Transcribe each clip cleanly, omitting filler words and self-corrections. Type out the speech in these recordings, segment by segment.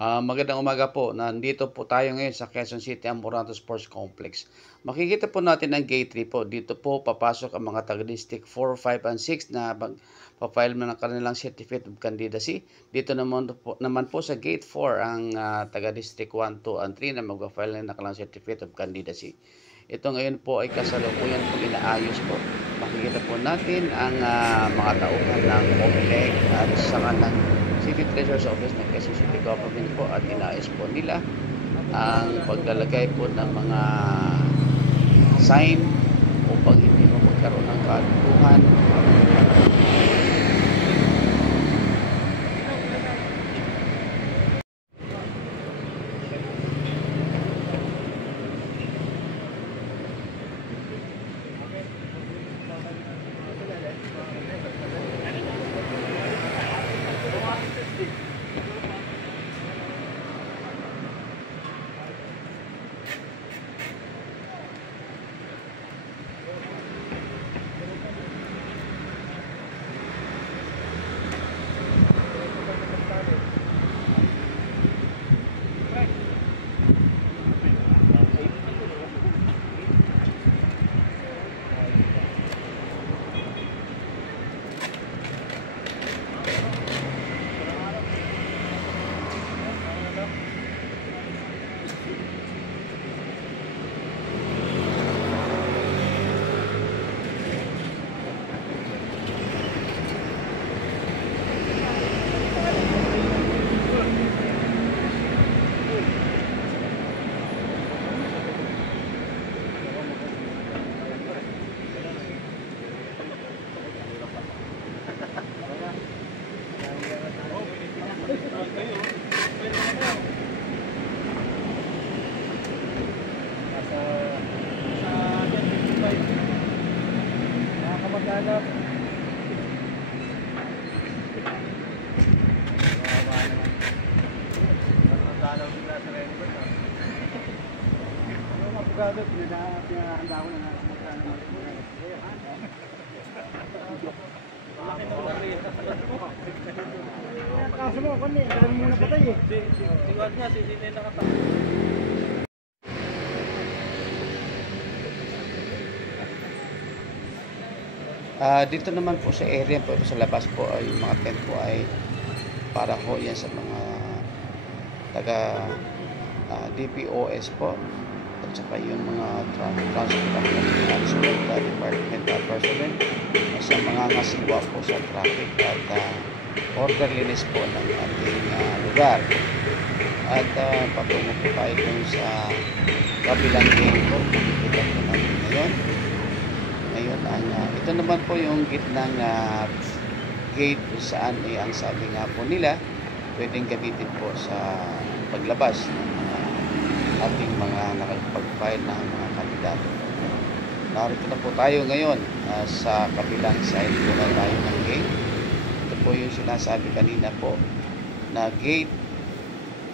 Magandang umaga po. Nandito po tayo ngayon sa Quezon City Amoranto Sports Complex. Makikita po natin ang gate 3 po. Dito po papasok ang mga taga-district 4, 5, and 6 na pa-file na ng kanilang certificate of candidacy. Dito naman po sa gate 4 ang taga-district 1, 2, and 3 na mag-file na ng kanilang certificate of candidacy. Ito ngayon po ay kasalukuyan po inaayos po. Makikita po natin ang mga tauhan ng COMELEC at saka ng City Treasurer's Office ng Quezon City Government po at inaayos po nila ang paglalagay po ng mga sign upang hindi mo magkaroon ng kalituhan. Kaso mo, kami, dami muna patay eh. Sigurad niya, sisinin na kata. Dito naman po sa area po, sa labas po ay yung mga tent po ay para po yan sa mga taga DPOS po at saka yung mga transport department personnel sa mga ngasiwa po sa traffic at orderliness po ng ating lugar. At patungo po tayo dun sa kabilang gate po. Kita po natin ngayon. Ngayon, ito naman po yung gitnang gate saan ang sabi nga po nila pwedeng gamitin po sa paglabas ng ating mga nakapag-file ng mga kandidato. Narito na po tayo ngayon sa kabilang side po na tayo ng gate. Ito po yung sinasabi kanina po na gate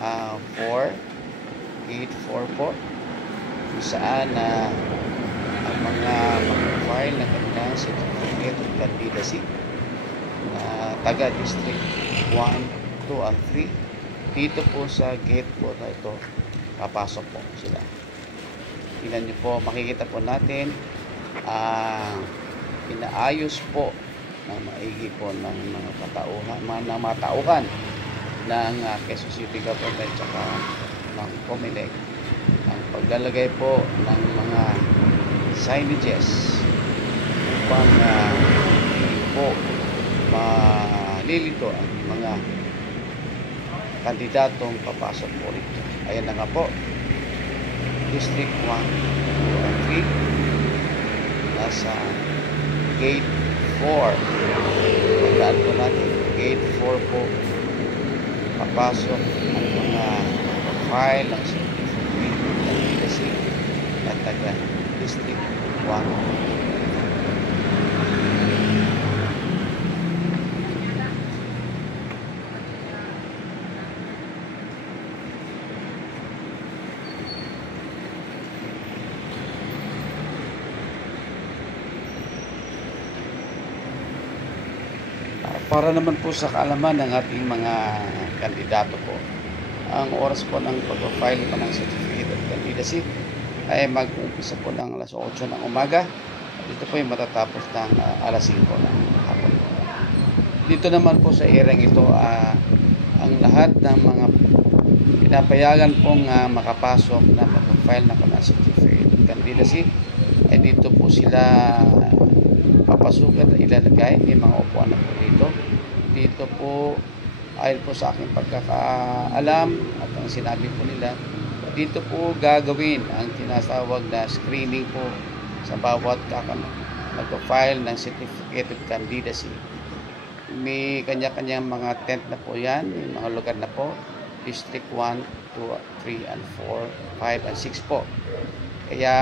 4, gate 4 po, kung saan ang mga mag-file na kanilang certificate of candidacy na taga-district 1, 2, and 3 dito po sa gate po na ito papasok po sila. Tingnan nyo po, makikita po natin inaayos po na maigi po ng mga matauhan ng Quezon City Government tsaka ng COMELEC ang paglalagay po ng mga signages upang po malilito ang mga kandidatong papasok po rito. Ayan na nga po, District 1, 2, and 3 nasa Gate 4. Tandaan po natin, Gate 4 po papasok ang mga file ng certificate of candidacy na taga District 1. Para naman po sa kaalaman ng ating mga kandidato po, ang oras po ng pag-file ko ng certificate of candidacy ay mag-umpisa po ng alas 8 ng umaga. Dito po yung matatapos ng alas 5 ng hapon. Dito naman po sa area ito, ang lahat ng mga pinapayagan pong makapasok na mag-file ng kanilang certificate of candidacy ay dito po sila papasukan at ilalagay. May mga upuan na po dito. Dito po, ayon po sa aking pagkakaalam at ang sinabi po nila, dito po gagawin ang tinatawag na screening po sa bawat mag-file ng certificate of candidacy. May kanya-kanyang mga tent na po yan, may mga lugar na po, District 1, 2, 3, and 4, 5, and 6 po. Kaya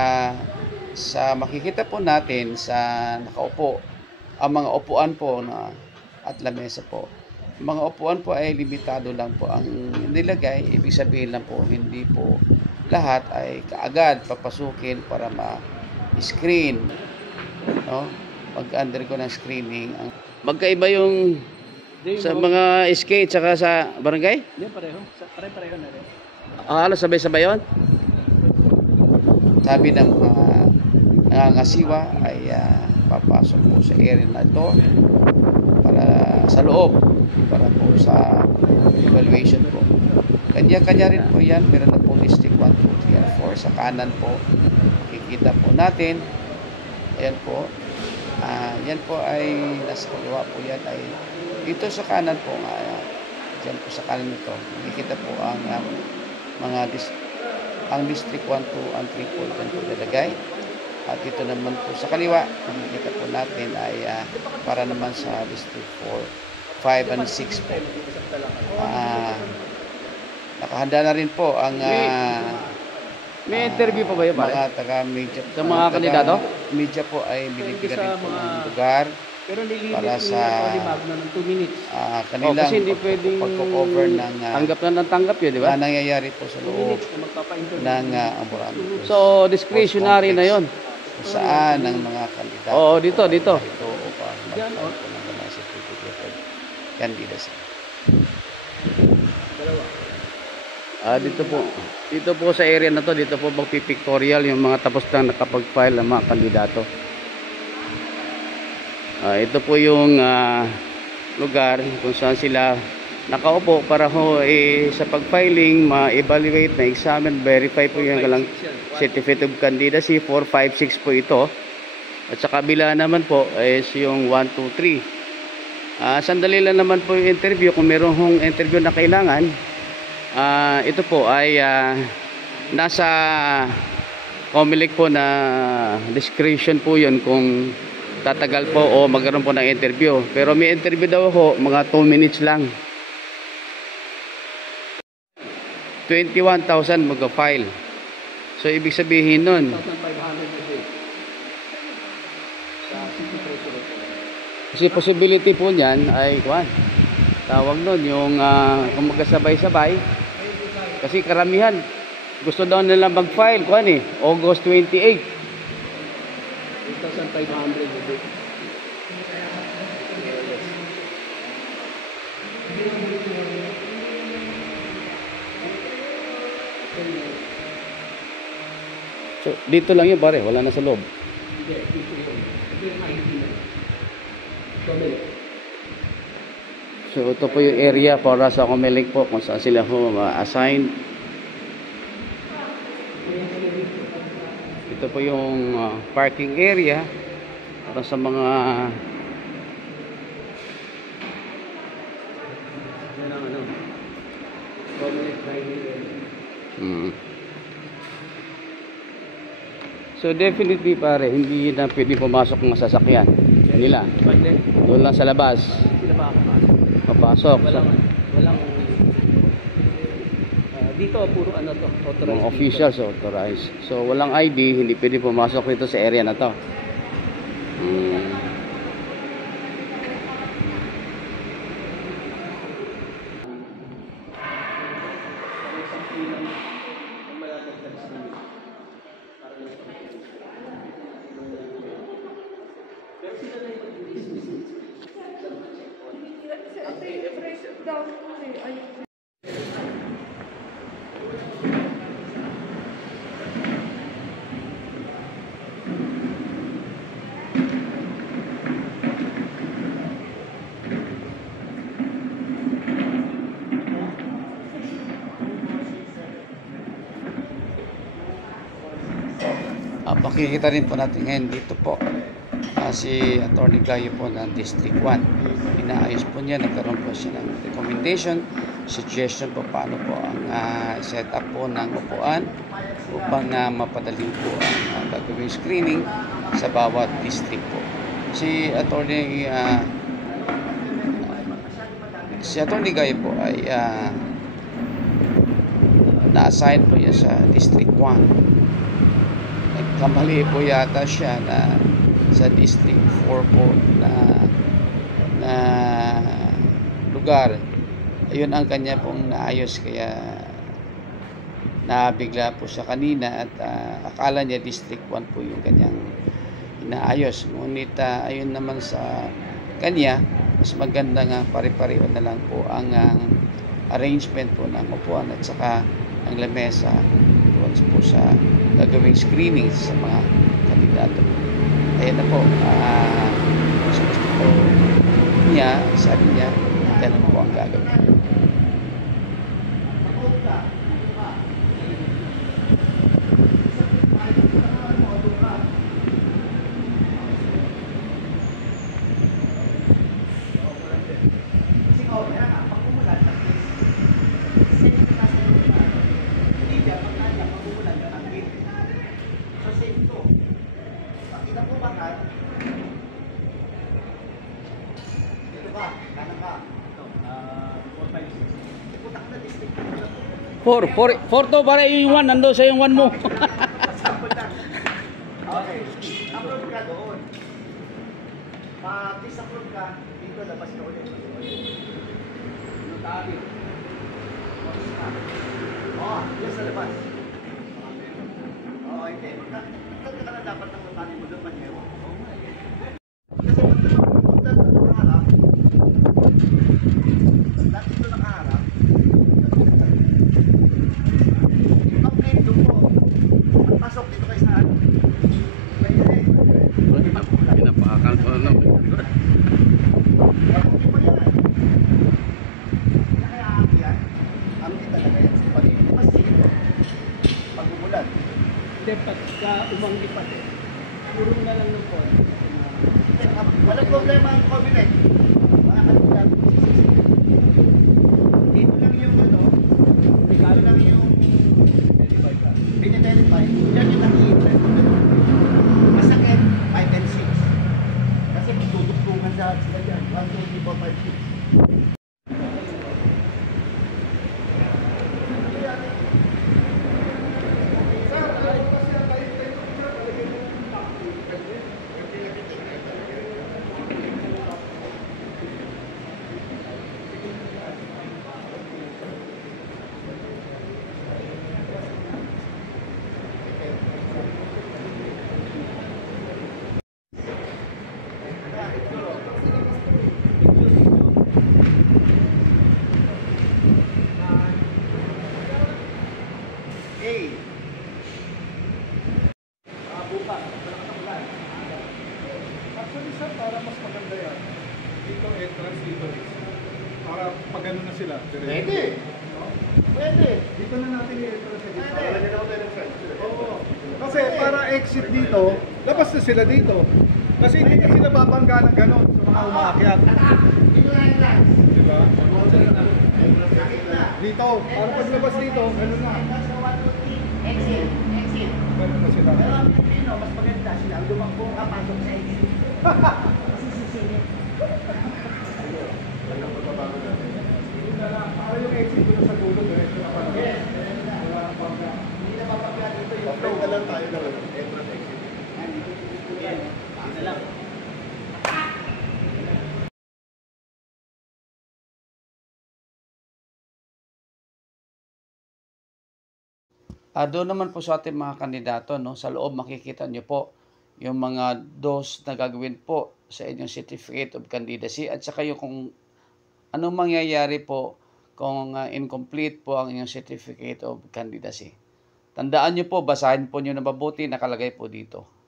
sa makikita po natin sa nakaupo, ang mga upuan po at lamesa po, mga upuan po ay limitado lang po ang nilagay. Ibig sabihin lang po, hindi po lahat ay kaagad papasukin para ma-screen, no? Mag-undergo ng screening. Magkaiba yung sa mga skate tsaka sa barangay? Hindi, pareho. Pare-pareho na rin. Halos sabay-sabay yun? Sabi ng mga nangangasiwa ay papasok po sa area na ito para sa loob, para po sa evaluation po. Kanya-kanya rin po yan. Meron na po District 1, 2, 3, and 4. Sa kanan po, makikita po natin. Ayan po. Yan po ay nasa kaliwa po yan ay dito sa kanan po. Diyan po sa kanan nito. Makikita po ang ang District 1, 2, and 3 po. Diyan po nilagay. At dito naman po sa kaliwa, makikita po natin ay para naman sa District 4, 5, and 6 po. Nakahanda na rin po ang may interview pa ba yun, pare? mga taga-media. Sa mga kandidato? Media po ay binibigyan rin po ng lugar Pero nilimit para yung sa Magna ng 2 minutes. kanilang kasi hindi pwedeng pagko-cover ng tanggap na ng tanggap yun, di ba? na nangyayari po sa 2 loob minutes na magpapa-interview. ng Amborano. So, discretionary na yon. Kung saan ang mga kandidato Oo, dito. ito upang mag-file po ng kanilang certificate of candidacy. Dito po sa area na to, dito po magpipictorial yung mga tapos na nakapag-file ng mga kandidato. Ito po yung lugar kung saan sila nakaupo para sa pag-filing, ma-evaluate, ma-examine, verify po yung kalang certificate of candidacy. 4, 5, 6 po ito. At sa kabila naman po is yung 1, 2, 3. Sandali lang naman po yung interview. Kung meron hong interview na kailangan, ito po ay nasa COMELEC po na discretion po yun kung tatagal po o magkaroon po ng interview. Pero may interview daw ako, mga 2 minutes lang. 21,000 mag-file. So ibig sabihin nun, 1,500 a day. Sa city treasurer. kasi possibility po niyan ay tawag nun yung kung magkasabay-sabay, kasi karamihan gusto daw nila mag-file August 28. 8,500 a day. So dito lang yun, pare, wala na sa loob. Hindi, dito yun. Ito yung ID na. COMELEC. So ito po yung area para sa COMELEC po kung saan sila ma-assign. Ito po yung parking area para sa mga Yan ang COMELEC driving area. So definitely pare, hindi na pwede pumasok ng sasakyan nila. Bakit? Doon lang sa labas Sila ba papasok. Walang dito puro authorized Mga officials authorized. So walang ID, hindi pwede pumasok dito sa area na to. Makikita rin po natin ngayon dito po si Attorney Gayo po ng District 1. Inaayos po niya, nagkaroon po siya ng recommendation, suggestion po paano po ang setup po ng upuan upang mapadaling po ang gagawing screening sa bawat district po. Si Attorney Gayo po ay na-assign po niya sa District 1. Nagkamali po yata siya na sa District 4 po na lugar. Ayun ang kanya pong naayos, kaya nabigla po siya kanina at akala niya District 1 po yung kanyang inaayos. Ngunit ayun naman sa kanya, mas maganda nga pare-pareho na lang po ang arrangement po ng upuan at saka ang lamesa doon po sa gagawing screening sa mga kandidato. Ayan na po, gusto po niya, sabi niya, ganun po ang gagawin. Four to para yung one, nando sa yung one mo. Okay. Upload ka doon. Pag-disapprove ka, dito labas ka ulit. Tabi. Oo, yan sa labas. Oo, hindi. Magkakita ka na dapat ng tabi mo doon, Manero. Kasi pagpunta nakaharap, dati ito nakaharap, ang plane doon po. Pasok dito kayo sa Pinapakan ko na. hindi pa yan. Kaya yan, ang kita talaga yan sa pag-ibig. Mas dito, pag umulan. Hindi, pagka umanglipat puro na lang ng phone. Walang problema ang COVID-19. Mga kandidato magsisisi. Dito lang yung ano, dito lang yung pinitelify. Yan yung nag-i-implement ko. Masakit, 5 and 6. Kasi tutugtungan sa sila dyan. 1, 2, 3, 4, 5, 6. Hey! Buka. Actually sir, para mas maganda yan. Dito entrance dito. Para pag ano na sila. Pwede! Pwede! Dito na natin i-entrance sa dito. Pwede! Oo. Kasi para exit dito, labas na sila dito. Kasi hindi na sila babangga ng ganon sa mga umaakyat. Dito na yung last. Diba? Sakit na. Dito, para paglabas dito, ganun na. Nasa 1, 2, 3, exit, exit. Ganun na sila. Pero ang Pilipino, mas maganda sila. Lumakbo ka, pasok sa exit. Kasi sisingit. Para yung exit doon sa dulo, diretso na pala. Yes, Wala pang hindi na papagya dito yung Papay na lang tayo na entrance exit. Dito lang. Doon naman po sa ating mga kandidato, no, sa loob makikita nyo po yung mga dos na gagawin po sa inyong certificate of candidacy at saka yung kung anong mangyayari po kung incomplete po ang inyong certificate of candidacy. Tandaan nyo po, basahin po nyo na mabuti, nakalagay po dito.